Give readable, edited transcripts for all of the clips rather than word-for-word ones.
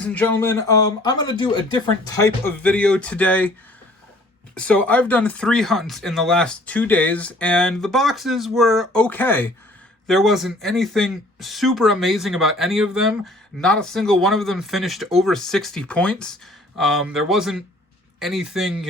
ladies and gentlemen. I'm going to do a different type of video today. So I've done 3 hunts in the last 2 days, and the boxes were okay. There wasn't anything super amazing about any of them. Not a single one of them finished over 60 points. There wasn't anything,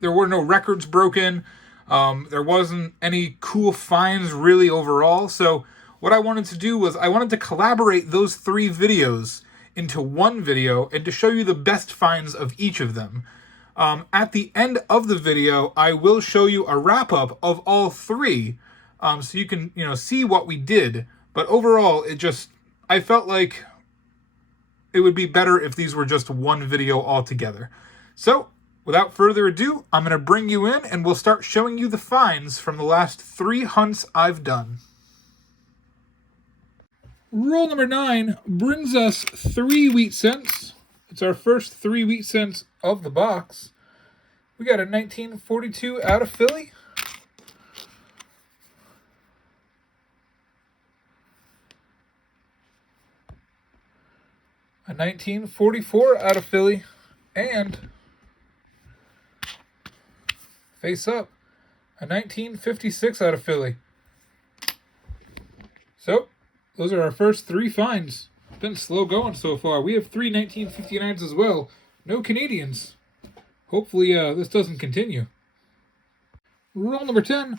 there were no records broken. There wasn't any cool finds really overall. So what I wanted to do was I wanted to collaborate those 3 videos into one video and to show you the best finds of each of them. At the end of the video, I will show you a wrap-up of all 3, so you can, see what we did. But overall, I felt like it would be better if these were just one video altogether. So, without further ado, I'm going to bring you in and we'll start showing you the finds from the last 3 hunts I've done. Roll number 9 brings us 3 wheat cents. It's our first 3 wheat cents of the box. We got a 1942 out of Philly. A 1944 out of Philly. And face up, a 1956 out of Philly. So, those are our first 3 finds. Been slow going so far. We have 3 1959s as well. No Canadians. Hopefully this doesn't continue. Roll number 10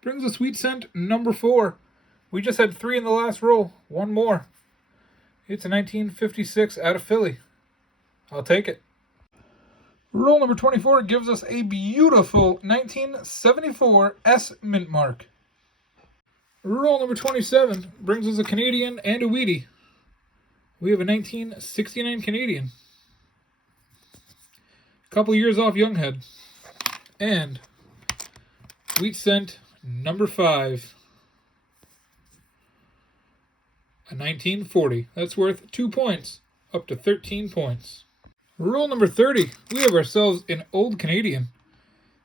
brings us wheat cent number 4. We just had 3 in the last roll. 1 more. It's a 1956 out of Philly. I'll take it. Roll number 24 gives us a beautiful 1974 S mint mark. Roll number 27 brings us a Canadian and a Wheatie. We have a 1969 Canadian. Couple years off Younghead. And wheat cent number 5. A 1940. That's worth 2 points. Up to 13 points. Roll number 30. We have ourselves an old Canadian.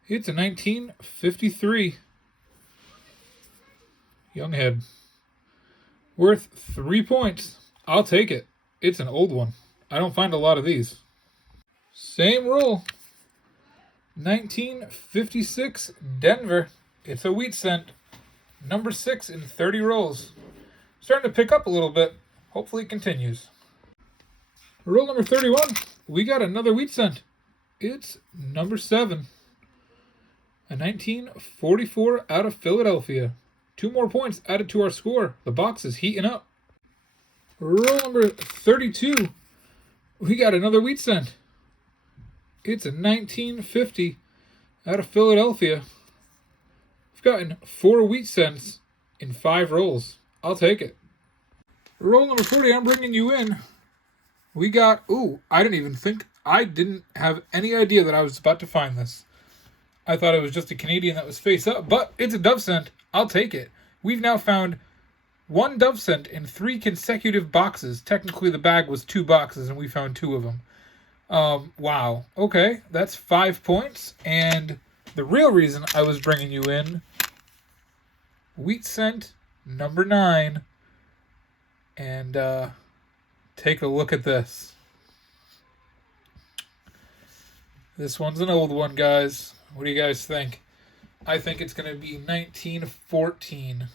It's a 1953. Younghead. Worth 3 points. I'll take it. It's an old one. I don't find a lot of these. Same roll. 1956 Denver. It's a wheat cent. Number 6 in 30 rolls. Starting to pick up a little bit. Hopefully it continues. Roll number 31. We got another wheat cent. It's number 7. A 1944 out of Philadelphia. 2 more points added to our score. The box is heating up. Roll number 32. We got another wheat cent. It's a 1950 out of Philadelphia. We've gotten 4 wheat cents in 5 rolls. I'll take it. Roll number 40, I'm bringing you in. We got, I didn't have any idea that I was about to find this. I thought it was just a Canadian that was face up, but it's a dove cent. I'll take it. We've now found 1 dove cent in 3 consecutive boxes. Technically, the bag was 2 boxes, and we found 2 of them. Wow. Okay, that's 5 points. And the real reason I was bringing you in, wheat cent number 9. And take a look at this. This one's an old one, guys. What do you guys think? I think it's going to be 1914.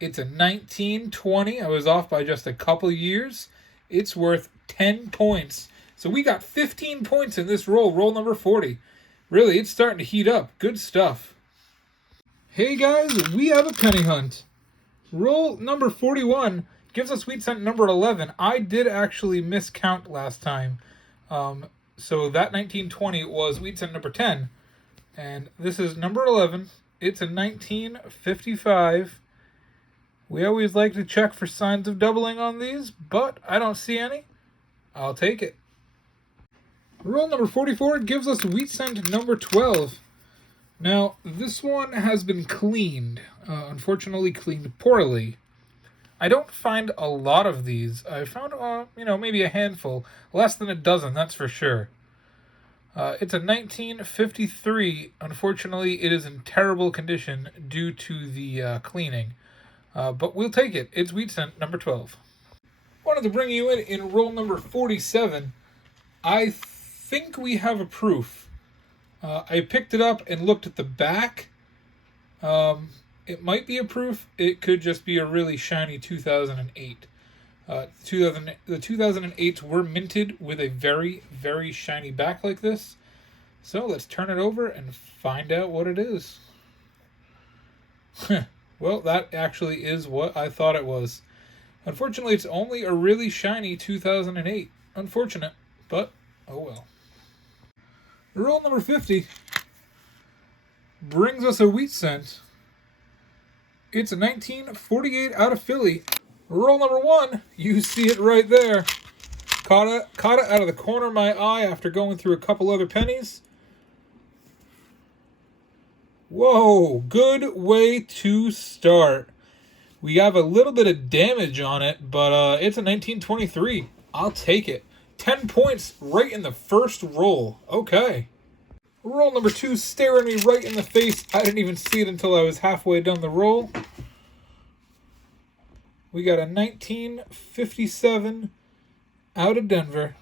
It's a 1920. I was off by just a couple years. It's worth 10 points. So we got 15 points in this roll. Roll number 40. Really, it's starting to heat up. Good stuff. Hey guys, we have a penny hunt. Roll number 41 gives us wheat cent number 11. I did actually miscount last time. So that 1920 was wheat cent number 10. And this is number 11. It's a 1955. We always like to check for signs of doubling on these, but I don't see any. I'll take it. Roll number 44 gives us wheat cent number 12. Now, this one has been cleaned. Unfortunately, cleaned poorly. I don't find a lot of these. I found, maybe a handful. Less than a dozen, that's for sure. It's a 1953. Unfortunately, it is in terrible condition due to the cleaning. But we'll take it. It's wheat cent number 12. Wanted to bring you in roll number 47. I think we have a proof. I picked it up and looked at the back. It might be a proof. It could just be a really shiny 2008. The 2008s were minted with a very, very shiny back like this. So let's turn it over and find out what it is. Well, that actually is what I thought it was. Unfortunately, it's only a really shiny 2008. Unfortunate, but oh well. Roll number 50 brings us a wheat scent. It's a 1948 out of Philly. Roll number 1, you see it right there. Caught it out of the corner of my eye after going through a couple other pennies. Whoa, good way to start. We have a little bit of damage on it, but it's a 1923. I'll take it. 10 points right in the first roll. Okay. Roll number 2 staring me right in the face. I didn't even see it until I was halfway down the roll. We got a 1957 out of Denver.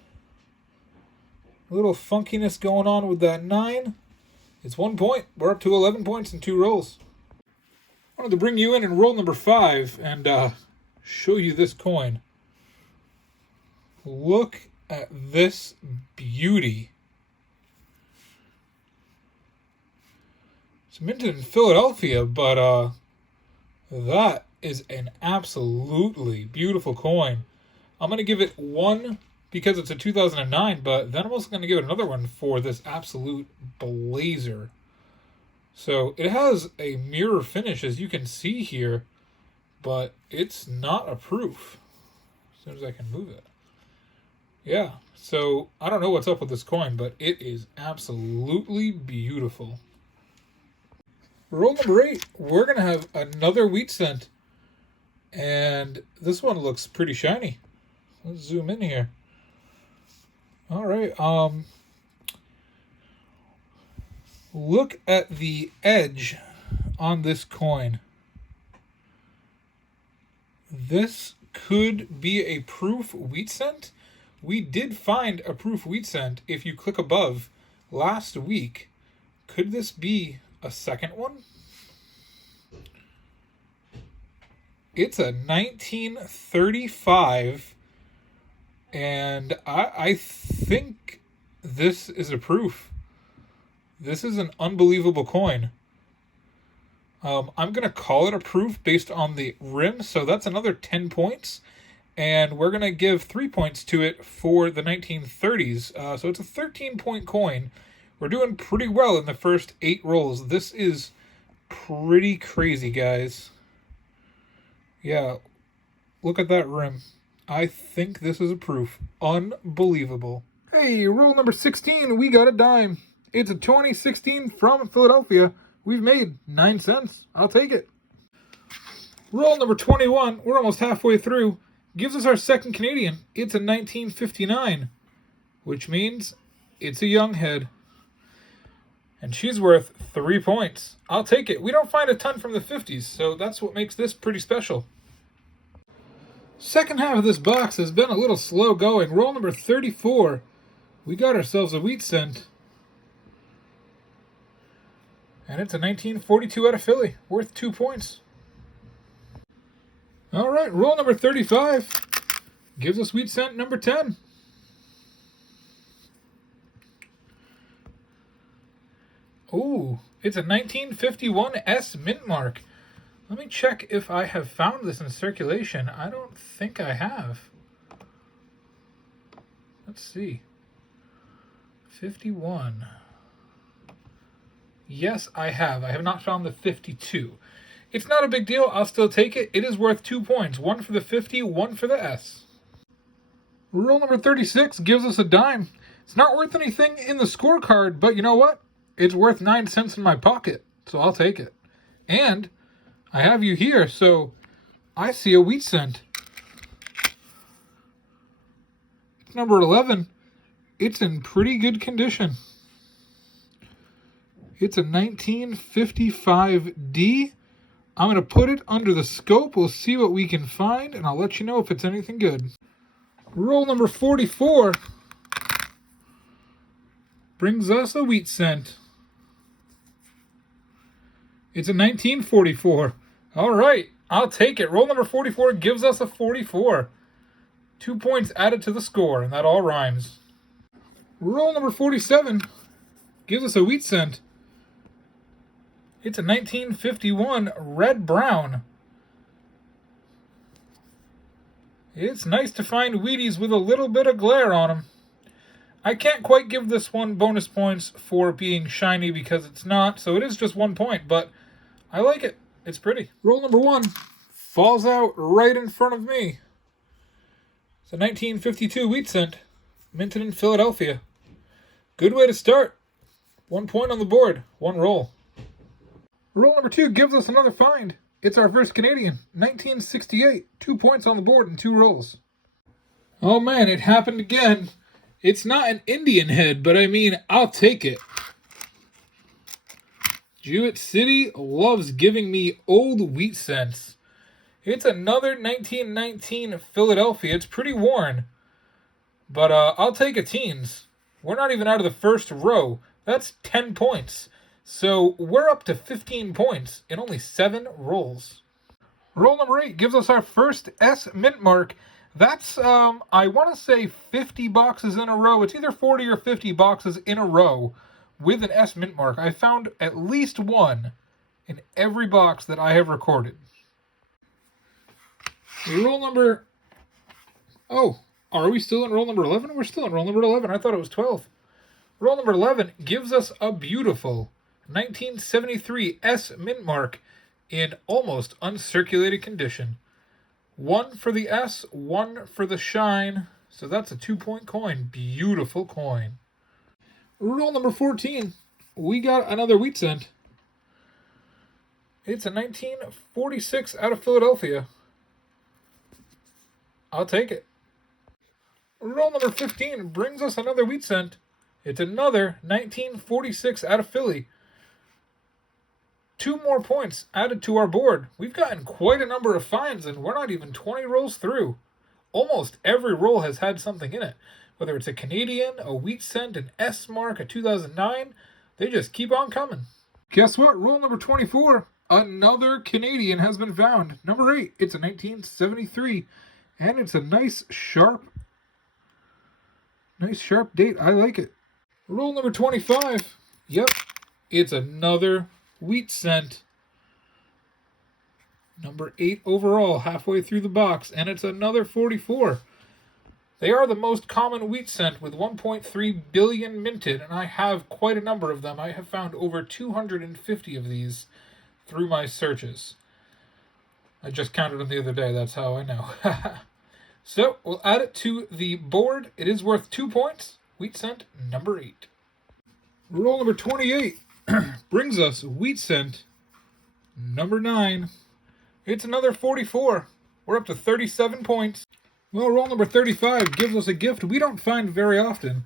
A little funkiness going on with that 9. It's 1 point. We're up to 11 points in 2 rolls. I wanted to bring you in roll number 5 and show you this coin. Look at this beauty. It's minted in Philadelphia, but that is an absolutely beautiful coin. I'm going to give it 1 because it's a 2009, but then I'm also going to give it another one for this absolute blazer. So it has a mirror finish, as you can see here, but it's not a proof. As soon as I can move it. Yeah, so I don't know what's up with this coin, but it is absolutely beautiful. Roll number 8, we're going to have another wheat scent. And this one looks pretty shiny. Let's zoom in here. All right. Look at the edge on this coin. This could be a proof wheat scent. We did find a proof wheat scent if you click above last week. Could this be a second one? It's a 1935, and I think this is a proof. This is an unbelievable coin. I'm going to call it a proof based on the rim, so that's another 10 points. And we're going to give 3 points to it for the 1930s. So it's a 13-point coin. We're doing pretty well in the first 8 rolls. This is pretty crazy, guys. Yeah, look at that rim. I think this is a proof. Unbelievable. Hey, roll number 16, we got a dime. It's a 2016 from Philadelphia. We've made 9 cents. I'll take it. Roll number 21, we're almost halfway through. Gives us our second Canadian. It's a 1959, which means it's a young head. And she's worth 3 points. I'll take it. We don't find a ton from the 50s, so that's what makes this pretty special. Second half of this box has been a little slow going. Roll number 34. We got ourselves a wheat scent. And it's a 1942 out of Philly, worth 2 points. All right, roll number 35 gives us wheat scent number 10. Ooh, it's a 1951 S mint mark. Let me check if I have found this in circulation. I don't think I have. Let's see. 51. Yes, I have. I have not found the 52. It's not a big deal. I'll still take it. It is worth 2 points. 1 for the 50, 1 for the S. Roll number 36 gives us a dime. It's not worth anything in the scorecard, but you know what? It's worth 9 cents in my pocket, so I'll take it. And I have you here, so I see a wheat scent. It's number 11. It's in pretty good condition. It's a 1955D. I'm going to put it under the scope. We'll see what we can find, and I'll let you know if it's anything good. Roll number 44 brings us a wheat cent. It's a 1944. All right, I'll take it. Roll number 44 gives us a 44. 2 points added to the score, and that all rhymes. Roll number 47 gives us a wheat cent. It's a 1951 red-brown. It's nice to find Wheaties with a little bit of glare on them. I can't quite give this one bonus points for being shiny because it's not, so it is just 1 point, but I like it. It's pretty. Roll number 1 falls out right in front of me. It's a 1952 wheat cent, minted in Philadelphia. Good way to start. 1 point on the board, 1 roll. Roll number 2 gives us another find. It's our first Canadian, 1968. 2 points on the board and 2 rolls. Oh man, it happened again. It's not an Indian head, but I mean, I'll take it. Jewett City loves giving me old wheat cents. It's another 1919 Philadelphia. It's pretty worn, but I'll take a teens. We're not even out of the first row. That's 10 points. So we're up to 15 points in only 7 rolls. Roll number 8 gives us our first S mint mark. That's, I want to say 50 boxes in a row. It's either 40 or 50 boxes in a row with an S mint mark. I found at least one in every box that I have recorded. Roll number... Oh, are we still in roll number 11? We're still in roll number 11. I thought it was 12. Roll number 11 gives us a beautiful 1973 S mint mark in almost uncirculated condition. 1 for the S, 1 for the shine. So that's a 2-point coin. Beautiful coin. Roll number 14. We got another wheat cent. It's a 1946 out of Philadelphia. I'll take it. Roll number 15 brings us another wheat cent. It's another 1946 out of Philly. 2 more points added to our board. We've gotten quite a number of finds, and we're not even 20 rolls through. Almost every roll has had something in it. Whether it's a Canadian, a wheat cent, an S mark, a 2009, they just keep on coming. Guess what? Roll number 24. Another Canadian has been found. Number 8. It's a 1973. And it's a nice sharp date. I like it. Roll number 25. Yep. It's another wheat cent. Number 8 overall, halfway through the box. And it's another 44. They are the most common wheat cent with 1.3 billion minted, and I have quite a number of them. I have found over 250 of these through my searches. I just counted them the other day, that's how I know. So, we'll add it to the board. It is worth 2 points. Wheat cent number 8. Roll number 28 brings us wheat cent number 9. It's another 44. We're up to 37 points. Well, roll number 35 gives us a gift we don't find very often.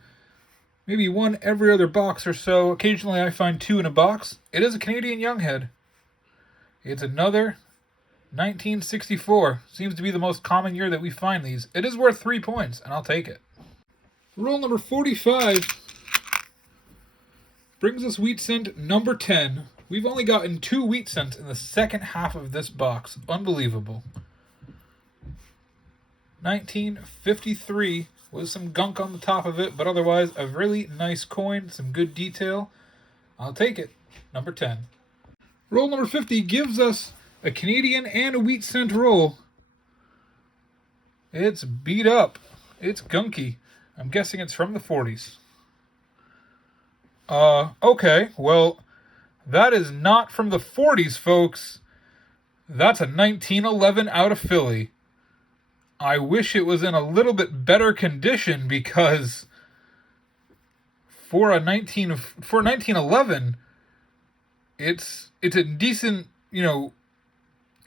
Maybe 1 every other box or so. Occasionally I find 2 in a box. It is a Canadian Younghead. It's another 1964. Seems to be the most common year that we find these. It is worth 3 points, and I'll take it. Roll number 45 brings us wheat cent number 10. We've only gotten 2 wheat cents in the second half of this box. Unbelievable. 1953 with some gunk on the top of it, but otherwise a really nice coin, some good detail. I'll take it. Number 10. Roll number 50 gives us a Canadian and a wheat cent roll. It's beat up. It's gunky. I'm guessing it's from the 40s. Okay, well, that is not from the 40s, folks. That's a 1911 out of Philly. I wish it was in a little bit better condition because for 1911, it's a decent,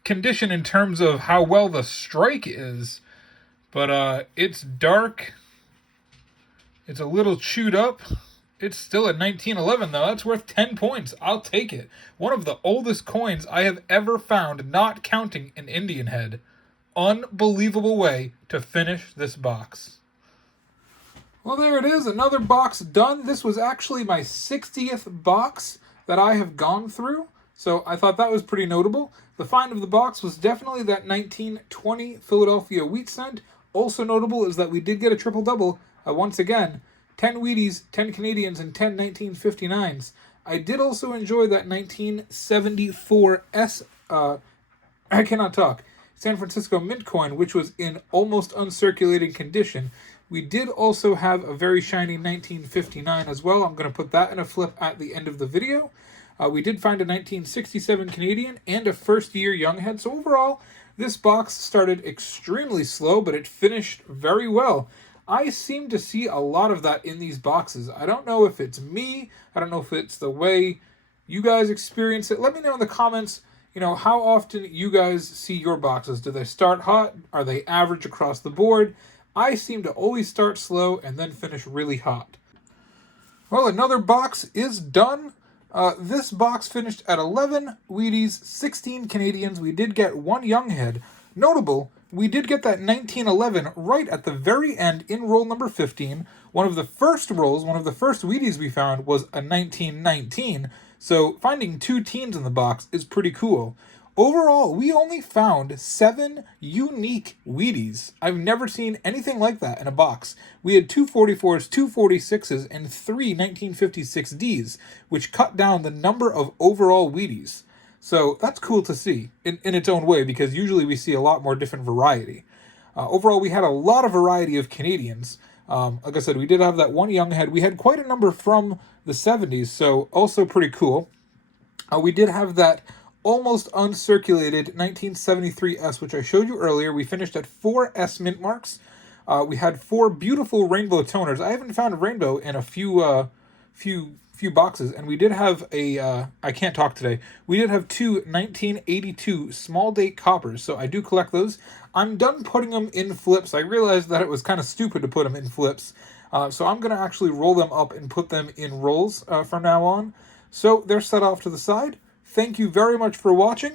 condition in terms of how well the strike is, but it's dark. It's a little chewed up. It's still a 1911 though. That's worth 10 points. I'll take it. One of the oldest coins I have ever found, not counting an Indian head. unbelievable way to finish this box. Well, there it is, another box done. This was actually my 60th box that I have gone through, so I thought that was pretty notable. The find of the box was definitely that 1920 Philadelphia wheat cent. Also notable is that we did get a triple-double, once again, 10 Wheaties, 10 Canadians, and 10 1959s. I did also enjoy that 1974 I cannot talk, San Francisco Mint coin, which was in almost uncirculated condition. We did also have a very shiny 1959 as well. I'm going to put that in a flip at the end of the video. We did find a 1967 Canadian and a first-year Younghead. So overall, this box started extremely slow, but it finished very well. I seem to see a lot of that in these boxes. I don't know if it's me. I don't know if it's the way you guys experience it. Let me know in the comments, how often you guys see your boxes. Do they start hot? Are they average across the board? I seem to always start slow and then finish really hot. Well, another box is done. This box finished at 11 Wheaties, 16 Canadians. We did get one Younghead. Notable, we did get that 1911 right at the very end in roll number 15. One of the first rolls, one of the first Wheaties we found was a 1919. So finding two teens in the box is pretty cool. Overall, we only found 7 unique Wheaties. I've never seen anything like that in a box. We had 2 44s, 2 46s, and 3 1956Ds, which cut down the number of overall Wheaties. So that's cool to see in its own way, because usually we see a lot more different variety. Overall, we had a lot of variety of Canadians. Like I said, we did have that one Younghead. We had quite a number from the 70s, so also pretty cool. We did have that almost uncirculated 1973S, which I showed you earlier. We finished at 4 S mint marks. We had 4 beautiful rainbow toners. I haven't found a rainbow in a few boxes, and we did have a I can't talk today. We did have 2 1982 small date coppers, so I do collect those. I'm done putting them in flips. I realized that it was kind of stupid to put them in flips, so I'm going to actually roll them up and put them in rolls from now on. So they're set off to the side. Thank you very much for watching.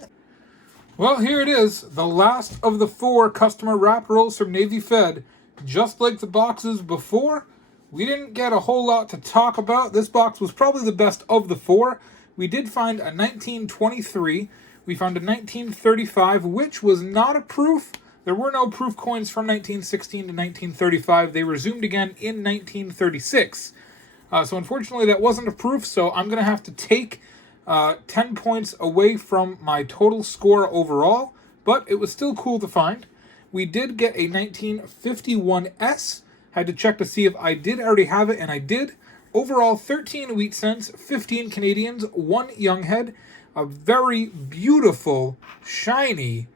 Well, here it is, the last of the 4 customer wrap rolls from Navy Fed. Just like the boxes before, we didn't get a whole lot to talk about. This box was probably the best of the 4. We did find a 1923. We found a 1935, which was not a proof. There were no proof coins from 1916 to 1935. They resumed again in 1936. So unfortunately, that wasn't a proof, so I'm going to have to take 10 points away from my total score overall, but it was still cool to find. We did get a 1951S. Had to check to see if I did already have it, and I did. Overall, 13 wheat cents, 15 Canadians, 1 Younghead, a very beautiful, shiny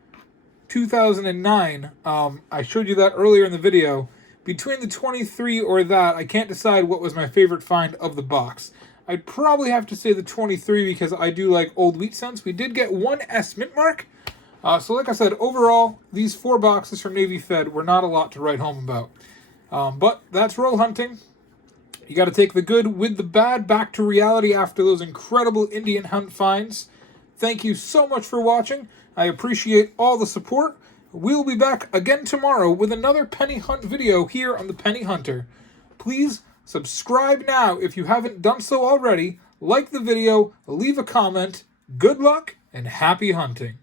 2009. I showed you that earlier in the video. Between the 23 or that, I can't decide what was my favorite find of the box. I'd probably have to say the 23 because I do like old wheat cents. We did get 1 S mint mark. So like I said, overall, these 4 boxes from Navy Fed were not a lot to write home about. But that's roll hunting. You got to take the good with the bad back to reality after those incredible Indian hunt finds. Thank you so much for watching. I appreciate all the support. We'll be back again tomorrow with another penny hunt video here on the Penny Hunter. Please subscribe now if you haven't done so already. Like the video, leave a comment. Good luck and happy hunting.